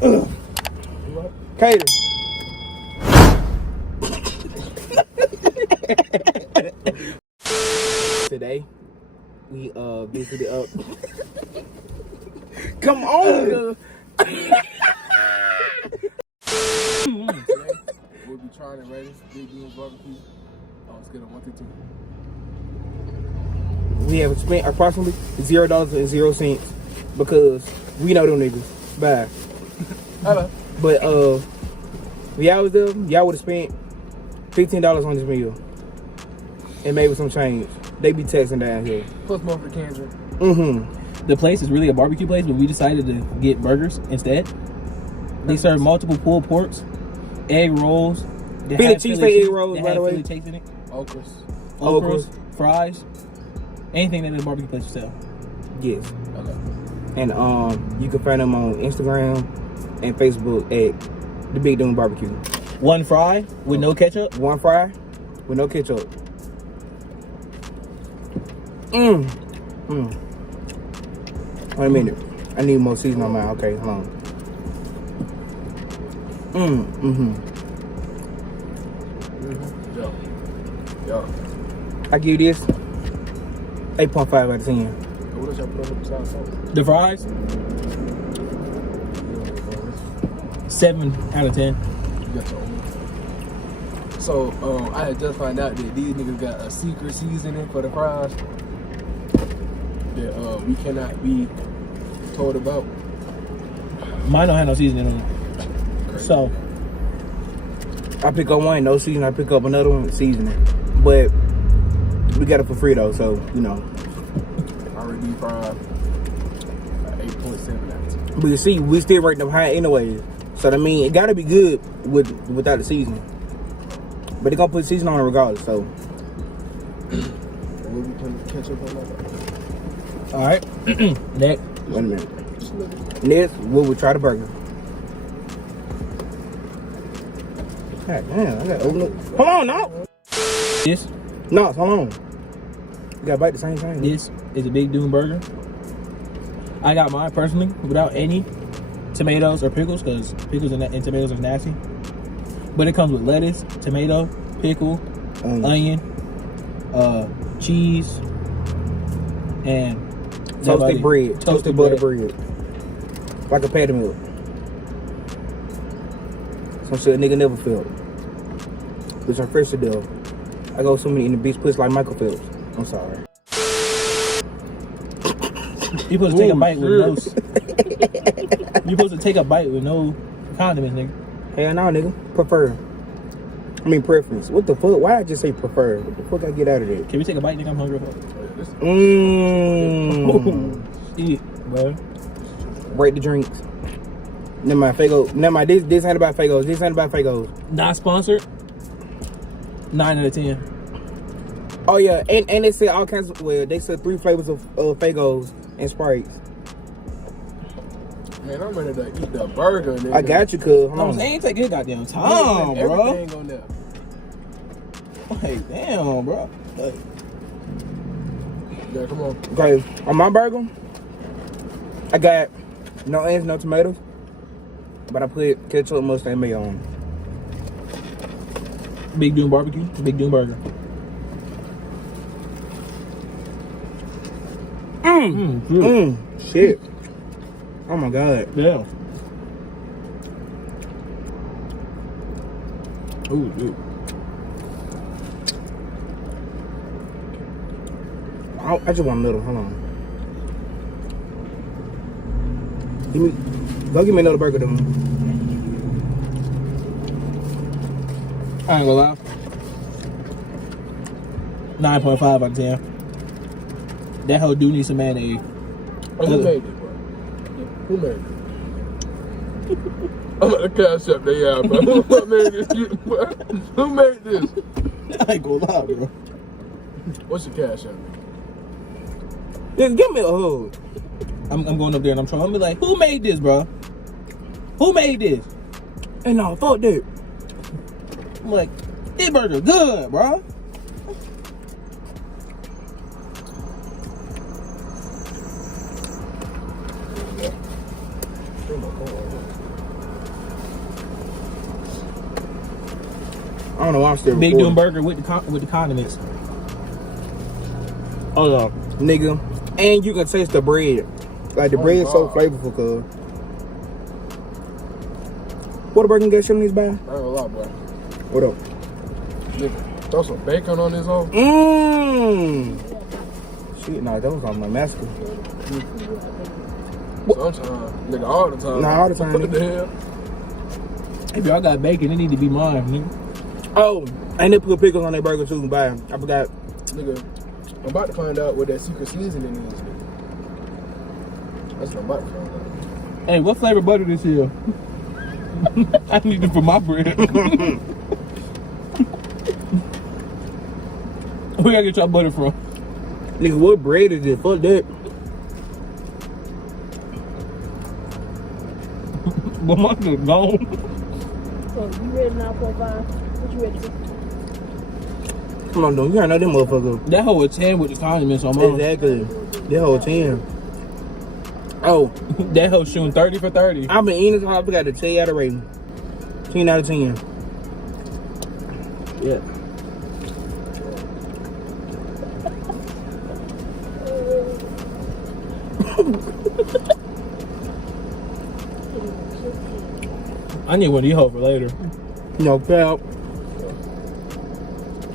Cater. Today, we visited up. Come on, girl. Today, we'll be trying to rate this Big Dunes barbecue on a scale of 1 to 10. We have spent approximately $0.00 because we know them niggas. Bye. Hello. But if y'all was there, y'all would have spent $15 on this meal. And maybe some change. They be texting down here. Plus more for the cans. Mm-hmm. The place is really a barbecue place, but we decided to get burgers instead. They serve multiple pulled porks, egg rolls. Philly cheesesteak egg rolls, by the way. Philly cheese in it. Okras. Fries. Anything that the barbecue place will sell. Yes. Okay. And you can find them on Instagram and Facebook at The Big Dunes Barbecue. One fry with no ketchup. One fry with no ketchup. Wait a minute. I need more seasoning on mine. Okay, hold on. Yo. I give this 8.5 out of 10. What else y'all put on besides sauce? The fries, 7 out of 10. You got your own. So, I had just found out that these niggas got a secret seasoning for the fries that we cannot be told about. Mine don't have no seasoning on it. Crazy. So, I pick up one, no seasoning. I pick up another one with seasoning. But we got it for free though, so you know. Already deep fried. 8.7 out of 10. But you see, we still rate them high anyways. So I mean, it gotta be good without the seasoning. But they gonna put seasoning on it regardless. So. We'll be putting ketchup on that. all right. Next. Wait a minute. Next, we will try the burger. God damn, I gotta open it. Hold on, no. This No, hold on. You gotta bite the same thing. is a Big Dune burger. I got mine personally without any tomatoes or pickles because pickles and tomatoes are nasty. But it comes with lettuce, tomato, pickle, onion, cheese, and Toasted bread. Toasted butter bread. Like a patty milk. Some shit a nigga never felt. Which I'm fresh to death. I go so many in the beach pussy like Michael Phelps. I'm sorry. You supposed to take a bite with no. You supposed to take a bite with no condiments, nigga. Hell no, nigga. Prefer. I mean preference. What the fuck? Why I just say prefer? What the fuck I get out of that? Can we take a bite, nigga? I'm hungry. Shit, bro. Break the drinks. Never mind, Fago. Never mind, this ain't about Fagos. This ain't about Fagos. Not sponsored. 9 out of 10. Oh yeah, and they said all kinds of, well, they said 3 flavors of Fagos and Sprites. Man, I'm ready to eat the burger, nigga. I got you, cuz. Hold I'm on. saying take your goddamn time, bro. Everything on there. Like, damn, bro. Like, Yeah, come on. Okay, on my burger, I got no onions, no tomatoes, but I put ketchup, mustard, and mayo on. Big Dune barbecue, Big Dune burger. Shit. Oh my god. Yeah. Ooh, dude. I just want a little. Hold on. Go give me another burger, then. I ain't gonna lie. 9.5 out of 10. That hoe do need some mayonnaise. Who made it, bro? Who made it? I'm gonna cash up they out, bro. Who made this shit, bro? Who made this? I ain't gonna lie, bro. What's your cash up? Just give me a hug. I'm going up there and I'm trying to be like, who made this, bro? Who made this? And no, fuck that. I'm like, this burger good, bro. I don't know why I'm still Big recording. Doom burger with the condiments. Oh no. Nigga. And you can taste the bread. Like the bread is so flavorful, cuz. What a burger get shit on these by? I ain't gonna lie, boy. What up? Nigga, throw some bacon on this hoe. Mmm. Shit, nah, that was on my massacre. Sometimes, nigga, all the time. Nah, all the time, What nigga. the hell? If y'all got bacon, it need to be mine, nigga. Oh, and they put pickles on their burger too. Bye. I forgot. Nigga, I'm about to find out what that secret seasoning is, nigga. That's what I'm about to find out. Hey, what flavor butter this here? I need it for my bread. Where y'all get your butter from? Nigga, what bread is it? Fuck that. But mine is gone. So you ready now for 5? What you ready to? Come on, dude. You gotta know them motherfuckers. That whole was 10 with the condiments on mine. Exactly. That whole 10. Oh, That whole shooting 30 for 30. I've been eating this whole. I forgot to tell you how to rate 10 out of 10. Yeah. I need one of these hoes for later. No, pal.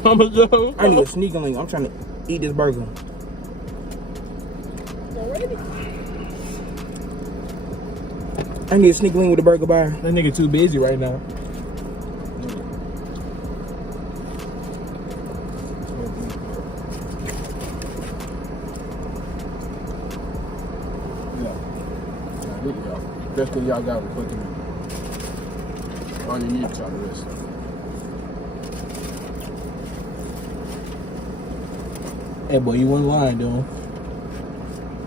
How much though? I need a sneak link. I'm trying to eat this burger. Already? I need a sneak link with the burger bar. That nigga too busy right now. Best thing y'all got was fucking on your meat top of this. Hey boy, you wasn't lying, dude.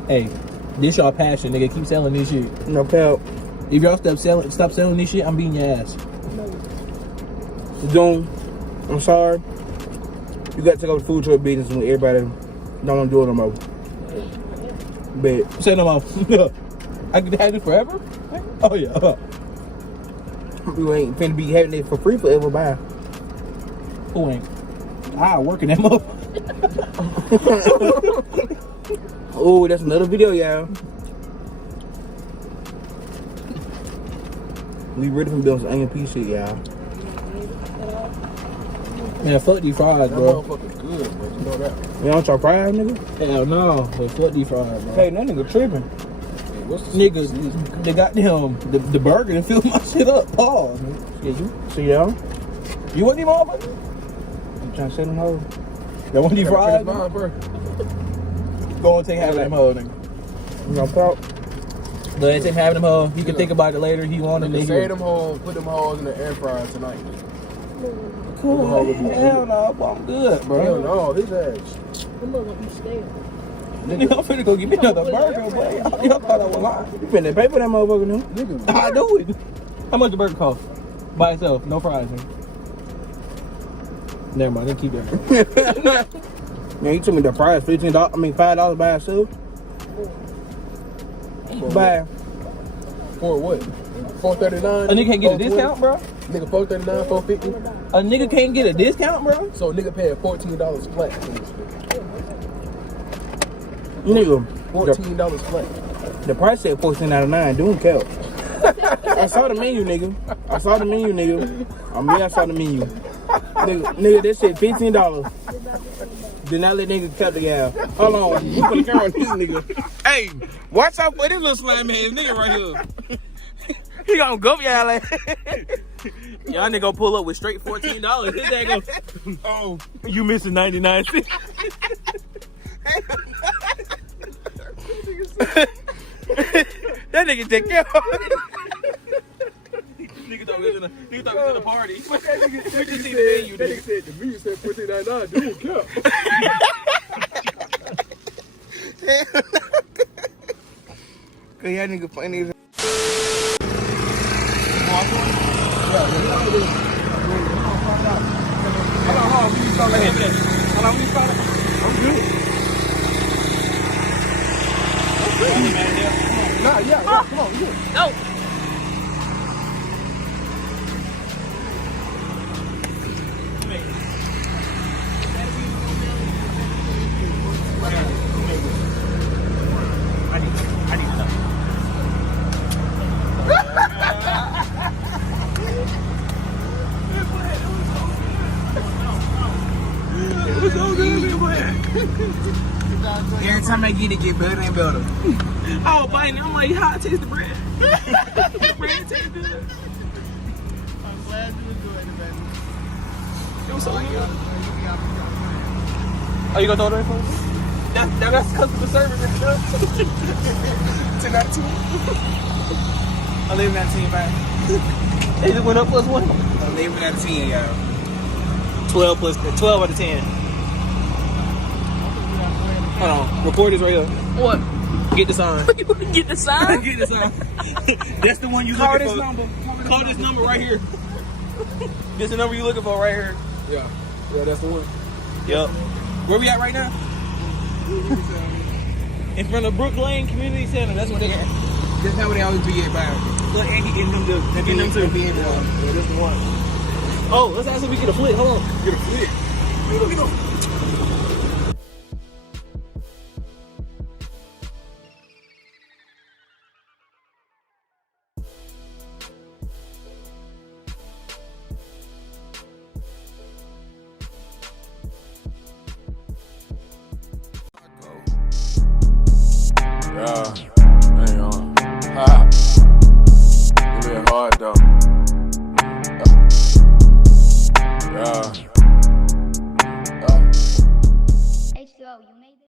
Hey, this y'all passion, nigga. Keep selling this shit. No, pal. If y'all stop selling this shit, I'm beating your ass. June, I'm sorry. You got to take over the food truck business when everybody don't want to do it no more. Bet. Say no more. I could have it forever? Oh yeah. You ain't finna be having it for free forever, bye. Who ain't? I work in that motherfucker. Oh, that's another video, y'all. We ready for building some A&P shit, y'all. Man, fuck these fries, That bro. motherfucker's good, bro. You know that. You don't try fries, nigga? Hell no. But fuck these fries, bro. Hey, that nigga tripping. Hey, what's the Niggas, they got the burger and fill my shit up. Pause. Yeah, you see y'all? You want these motherfuckers? You trying to send them home? You want these fries? Mine, bro. Go and take half of them hoes, nigga. You gonna pop? Go ahead, take half of them hoes. He can think about it later. He want them. Nigga, save them hoes, put them hoes in the air fryer tonight. Cool. Hell no, I'm good, bro. Hell no, his ass. I'm gonna be stale. Nigga, I'm finna go get me another burger, boy. Y'all thought I was lying. You finna pay for that motherfucker, no? Nigga, I do it. How much the burger cost? By itself, no fries, nigga. Never mind, let's keep that. Man, you took me the price, $15. I mean $5 by itself. Bye. for what? $4.39. A nigga can't get a discount, bro? Nigga, $4.39, $4.50. A nigga can't get a discount, bro? So nigga paying $14 flat for this. Nigga, $14 flat. the price said $14.99. Doing count. I saw the menu, nigga. I saw the menu, nigga. I mean, I saw the menu. Nigga, that shit $15. Did not let nigga cut the gal. Hold on, you put the camera on this nigga. Hey, watch out for this little slime ass nigga right here. He gonna go y'all ass. Y'all nigga gonna pull up with straight $14. His dad go, oh, you missing 99 cents. That nigga take care of it. Nigga thought we was in a party. We just see the menu, nigga. said the meat said $14.99. Dude, yeah. Cause y'all nigga funny as Nah, yeah, come on, yeah. No. get better and better. I was biting. I'm like, how it tastes the bread? The bread tastes good. I'm glad you enjoyed it, baby. It was so good. Oh, you gonna throw that for us? That's customer service. 10 out of 10. I leave that 10 back. They just went up plus 1. I'm leaving out of 10, y'all. 12 out of 10. Hold on. Record this right here. What? Get the sign. Get the sign? Get the sign. That's the one you Call looking this for. number. Call this number right here. This the number you looking for right here. Yeah. Yeah, that's the one. Yep. Where we at right now? In front of Brook Lane Community Center. That's what they at. That's not what they always be at, Byron. Look, Andy getting them too. Getting them too. Yeah, that's the one. Oh, let's ask if we get a flip. Hold on. Get a flip. Look at them.